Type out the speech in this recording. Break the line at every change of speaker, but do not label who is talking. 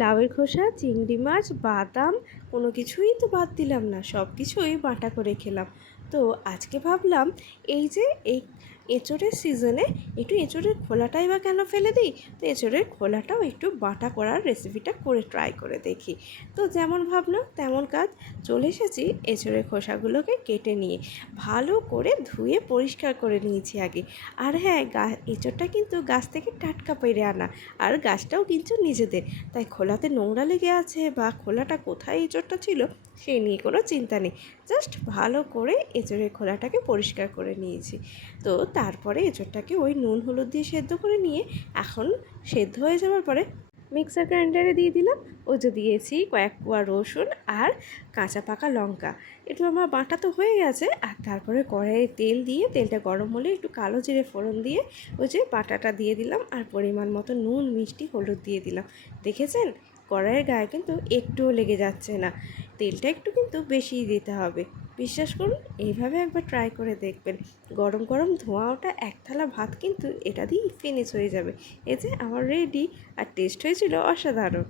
লাউয়ের খোসা, চিংড়ি মাছ, বাদাম, কোনো কিছুই তো বাদ দিলাম না সব কিছুই বাটা করে খেলাম। তো আজকে ভাবলাম এই যে এই এঁচোড়ের সিজনে একটু এঁচোড়ের খোলাটাই বা কেন ফেলে দিই? তো এঁচোড়ের খোলাটাও একটু বাটা করার রেসিপিটা করে ট্রাই করে দেখি। তো যেমন ভাবলাম তেমন কাজ। চলে এসেছি এঁচোড়ের খোসাগুলোকে কেটে নিয়ে। ভালো করে ধুয়ে পরিষ্কার করে নিয়েছি আগে। আর হ্যাঁ গা, এঁচোড়টা কিন্তু গাছ থেকে টাটকা পেরে আনা। আর গাছটাও কিন্তু নিজেদের। তাই খোলাতে নোংরা লেগে আছে বা খোলাটা কোথায় এঁচোড়টা ছিল সেই নিয়ে কোনো চিন্তা নেই। জাস্ট ভালো করে এঁচোড়ের খোলাটাকে পরিষ্কার করে নিয়েছি। তো তারপরে এঁচোড়টাকে ওই নুন, হলুদ দিয়ে সেদ্ধ করে নিয়ে এখন সেদ্ধ হয়ে যাওয়ার পরে মিক্সার গ্রাইন্ডারে দিয়ে দিলাম। ও যে দিয়েছি কয়েক কোয়া রসুন আর কাঁচা পাকা লঙ্কা। একটু আমার বাটা তো হয়ে গেছে। আর তারপরে কড়াইয়ে তেল দিয়ে, তেলটা গরম হলে একটু কালো জিরে ফোড়ন দিয়ে ওই যে বাটাটা দিয়ে দিলাম আর পরিমাণ মতো নুন, মিষ্টি, হলুদ দিয়ে দিলাম। দেখেছেন? কড়াইয়ের গায়ে কিন্তু একটুও লেগে যাচ্ছে না। তেলটা একটু কিন্তু বেশিই দিতে হবে। বিশ্বাস করুন, এইভাবে একবার ট্রাই করে দেখবেন। গরম গরম ধোঁয়া ওটা এক থালা ভাত কিন্তু এটা দিয়েই ফিনিশ হয়ে যাবে। এই যে, আমার রেডি আর টেস্ট হয়েছিল অসাধারণ।